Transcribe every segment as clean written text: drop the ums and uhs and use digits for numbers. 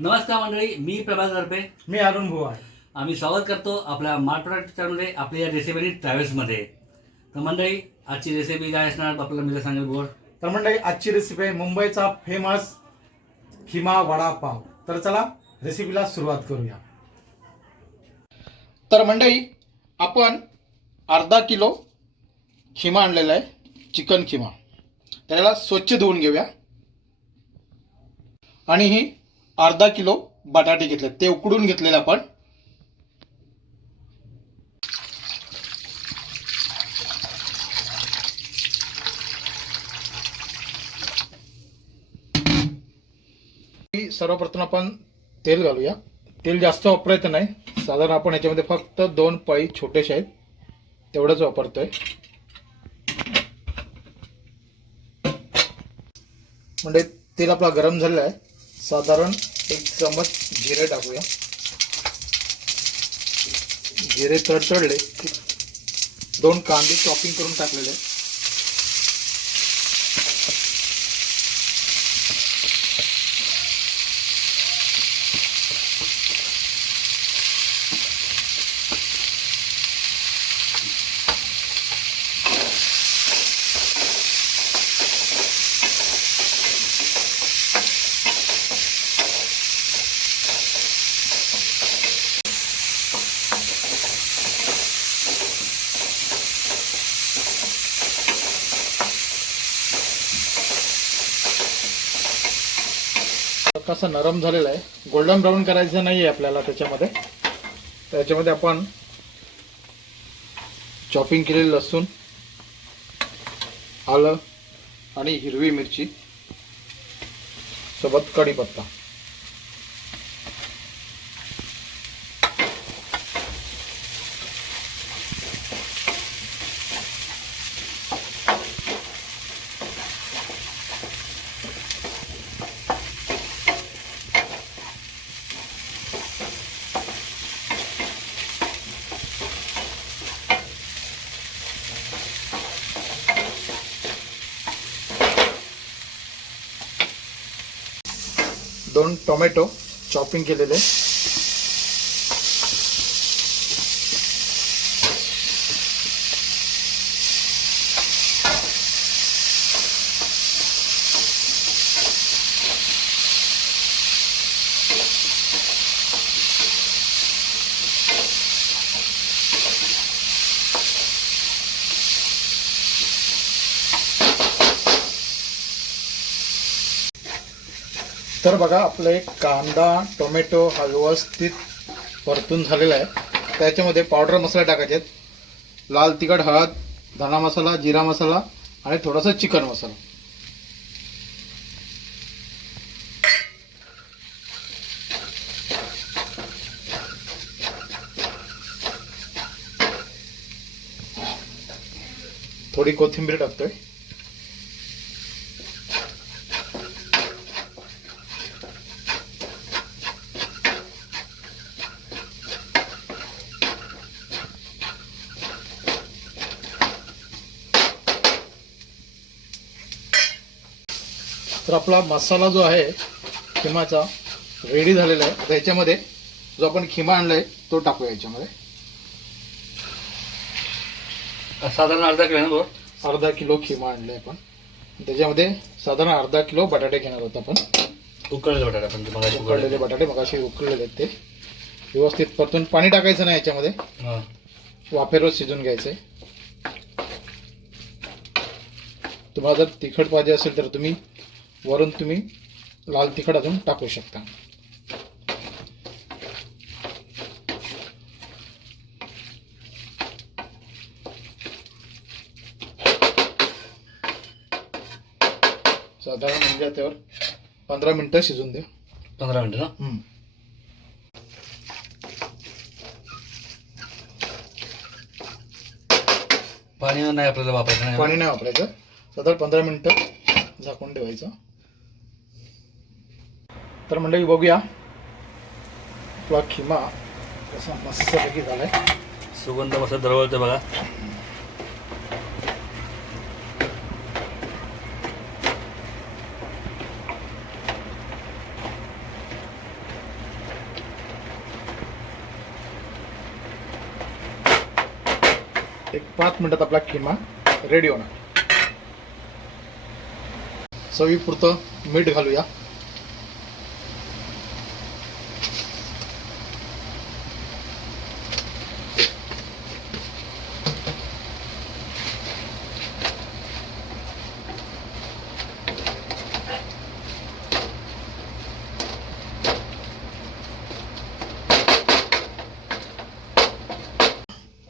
नमस्कार मंडळी, मी प्रभाकर करपे. मी अरुण भुवा. आम्ही स्वागत करतो आपल्या मार्टप्रोडक्ट चॅनलमध्ये, आपल्या या रेसिपी ट्रॅव्हल्समध्ये. तर मंडळी, आजची रेसिपी काय असणार आपल्याला मी सांगेल बोल. तर मंडळी, आजची रेसिपी आहे मुंबईचा फेमस खिमा वडापाव. तर चला रेसिपीला सुरुवात करूया. तर मंडळी, आपण अर्धा किलो खिमा आणलेला आहे, चिकन खिमा. त्याला स्वच्छ धुवून घेऊया. आणि ही अर्धा किलो बटाटे घेतले, ते उकडून घेतलेले आपण. सर्वप्रथम आपण तेल घालूया. तेल जास्त वापरायचं नाही, साधारण आपण याच्यामध्ये फक्त 2 पळी छोटेसे आहेत तेवढंच वापरतोय. म्हणजे तेल आपला गरम झालेलं आहे. साधारण 1 चमच जिरे टाकूया. जिरे तडतडले की 2 कांदे चॉपिंग करून टाकलेले. कसा नरम झालेला आहे, गोल्डन ब्राऊन करायचं नाही आहे आपल्याला. त्याच्यामध्ये आपण चॉपिंग केलेली लसूण, आलं आणि हिरवी मिरची सोबत कढीपत्ता. दोन टोमॅटो चॉपिंग केलेले. तर बघा, आपलं एक कांदा टोमॅटो हा व्यवस्थित परतून झालेला आहे. त्याच्यामध्ये पावडर मसाले टाकायचे आहेत. लाल तिखट, हळद, धना मसाला, जिरा मसाला आणि थोडासा चिकन मसाला. थोडी कोथिंबीर टाकतोय. तर आपला मसाला जो आहे खिमाचा रेडी झालेला आहे. आता याच्यामध्ये जो आपण खिमा आणलाय तो टाकूया याच्यामध्ये. साधारण अर्धा किलो ना बरोबर. अर्धा किलो खिमा आणलाय आपण. त्याच्यामध्ये साधारण अर्धा किलो बटाटे घेणार आहोत आपण. उकळलेले बटाटे आपण उकळलेले बटाटे मगाशी उकळलेले आहेत ते व्यवस्थित परतून. पाणी टाकायचं नाही याच्यामध्ये, वाफेवर शिजून घ्यायचंय. तुम्हाला जर तिखट पाहिजे असेल तर वरून तुम्ही लाल तिखट अजून टाकू शकता. साधारण म्हणजे त्यावर 15 मिनिटं शिजून द्या. 15 मिनिटं ना. पाणी नाही आपल्याला वापरायचं नाही. पाणी नाही वापरायचं. साधारण 15 मिनिटं झाकून ठेवायचं. तर मंडळी बघूया आपला खिमा कसा मस्तपैकी झालाय. सुगंध मस्त दरवळतोय बघा. एक 5 मिनिटात आपला खिमा रेडी होणार. चवीपुरतं मीठ घालूया.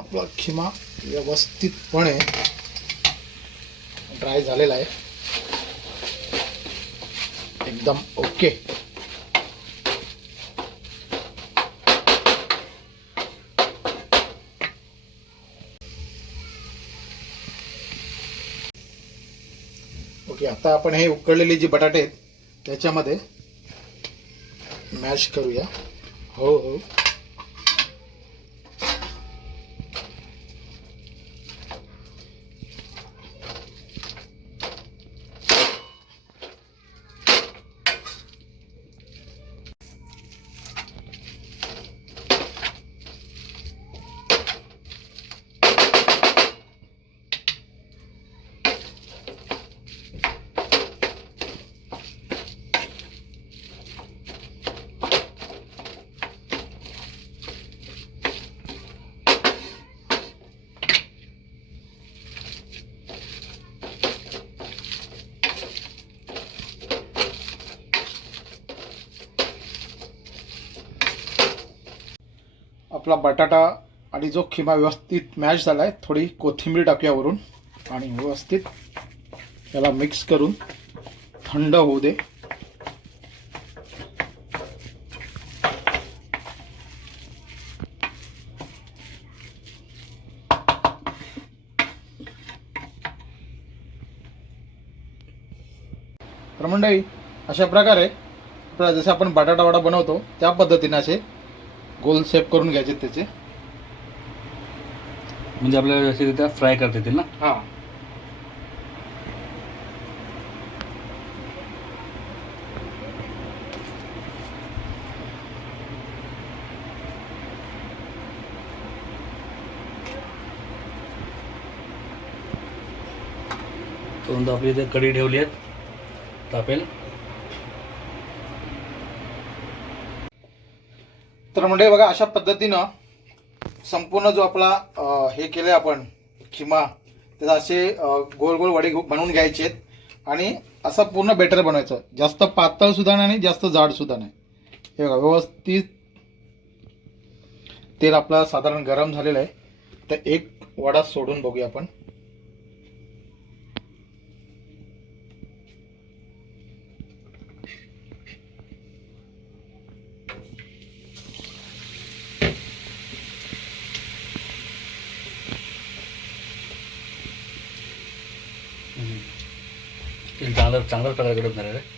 आपला खिमा व्यवस्थितपणे ड्राय झालेला आहे. एकदम ओके. ओके, आता आपण हे उकळलेले जे बटाटे आहेत त्याच्यामध्ये मॅश करूया. हो हो. आपला बटाटा आणि जो खिमा व्यवस्थित मॅश झाला आहे, थोडी कोथिंबीर टाकूया वरून आणि व्यवस्थित त्याला मिक्स करून थंड होऊ दे. तर मंडळी, अशा प्रकारे आपला जसं आपण बटाटा वडा बनवतो त्या पद्धतीने असे गोल शेप करून घ्यायचे त्याचे. म्हणजे आपल्याला व्यवस्थितरित्या फ्राय करता येतील ना. हां. परंतु आपली इथे कढी ठेवली आहेत तापेल. तर म्हणजे बघा, अशा पद्धतीनं संपूर्ण जो आपला हे केलं आपण खिमा, त्याचा असे गोल गोल वडे बनवून घ्यायचे आहेत आणि असं पूर्ण बेटर बनवायचं. जास्त पातळ सुद्धा नाही आणि जास्त जाड सुद्धा नाही. हे बघा, व्यवस्थित तेल आपला साधारण गरम झालेलं आहे. तर एक वडा सोडून बघूया आपण. चांगलाच प्रकारे कडक झालेलं आहे.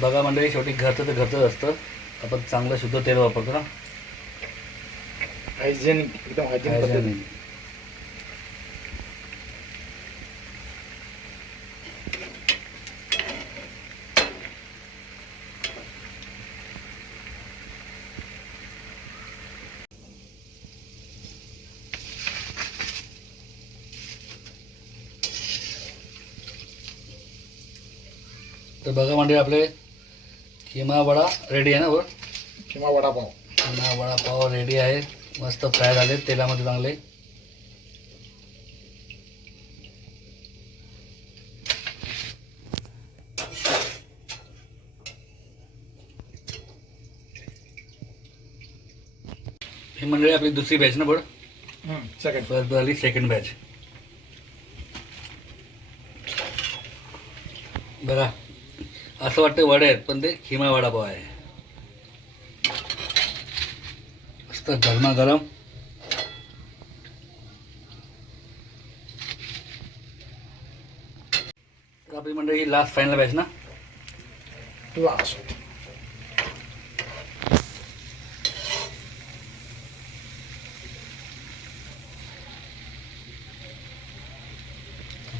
बघा मंडळी, शेवटी घरचं तर घरचंच असतं. आपण चांगलं शुद्ध तेल वापरतो ना. हायजेनिक, एकदम हायजेनिक पद्धती. तर बघा मंडळी, आपले खिमा वडा रेडी आहे ना. वर किंवा वडापाव. खिमा वडापाव रेडी आहे. मस्त फ्राय झाले तेलामध्ये चांगले. ही मंडळी आपली दुसरी बॅच ना. बड सेकंड. फर्स्ट झाली, सेकंड बॅच. बघा, असं वाटतं वडे आहेत पण ते खिमा वडापाव आहे. मस्त गरमागरम. तर आपली मंडळी ही लास्ट फायनल बॅच ना. लास्ट.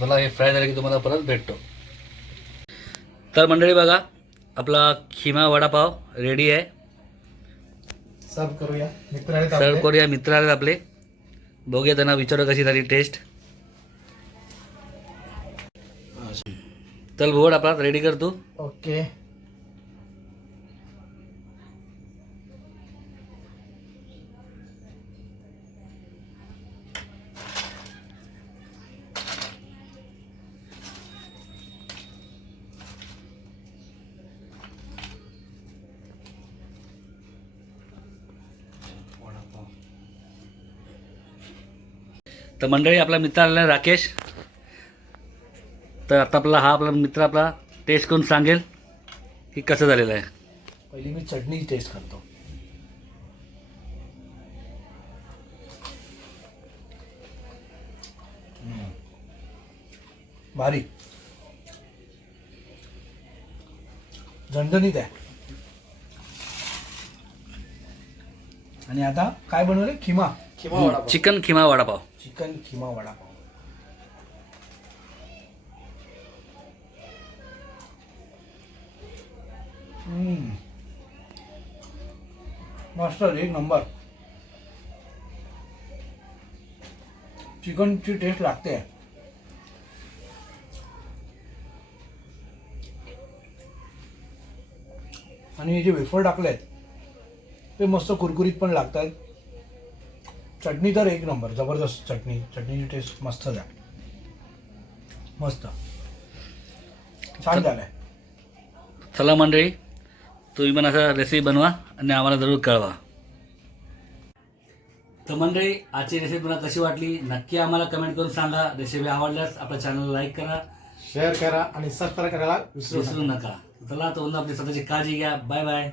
मला हे फ्राय झालं की तुम्हाला परत भेटतो. तर मंडळी बघा, आपला खिमा वडापाव रेडी आहे. सर्व करूया. मित्र आहेत सर्व आपले. करूया. मित्र आहेत आपले, बघूया त्यांना विचारू कशी झाली टेस्ट. चल भोड आपला रेडी कर तू. ओके. तर मंडळी आपला मित्र आलेला आहे राकेश. तर आता आपला मित्र आपला टेस्ट करून सांगेल की कसं झालेलं आहे. पहिली मी चटणी टेस्ट करतो. भारी, झणझणीत आहे. आणि आता काय बनवले? खिमा चिकन खिमा वडापाव. चिकन खिमा वडापाव. मस्त, एक नंबर. चिकनची टेस्ट लागते. आणि हे जे वेफर टाकले आहेत ते मस्त कुरकुरीत पण लागत आहेत. चटणी तर एक नंबर, जबरदस्त चटणी. चटणीची टेस्ट मस्त आहे. मस्त छान झालंय. चला मंडळी, तुम्ही पण असं रेसिपी बनवा आणि आम्हाला जरूर कळवा. तर मंडळी, आजची रेसिपी तुम्हाला कशी वाटली नक्की आम्हाला कमेंट करून सांगा. रेसिपी आवडल्यास आपल्या चॅनलला लाईक करा, शेअर करा आणि सबस्क्राईब करायला विसरू नका. चला, तर आपली स्वतःची काळजी घ्या. Bye bye.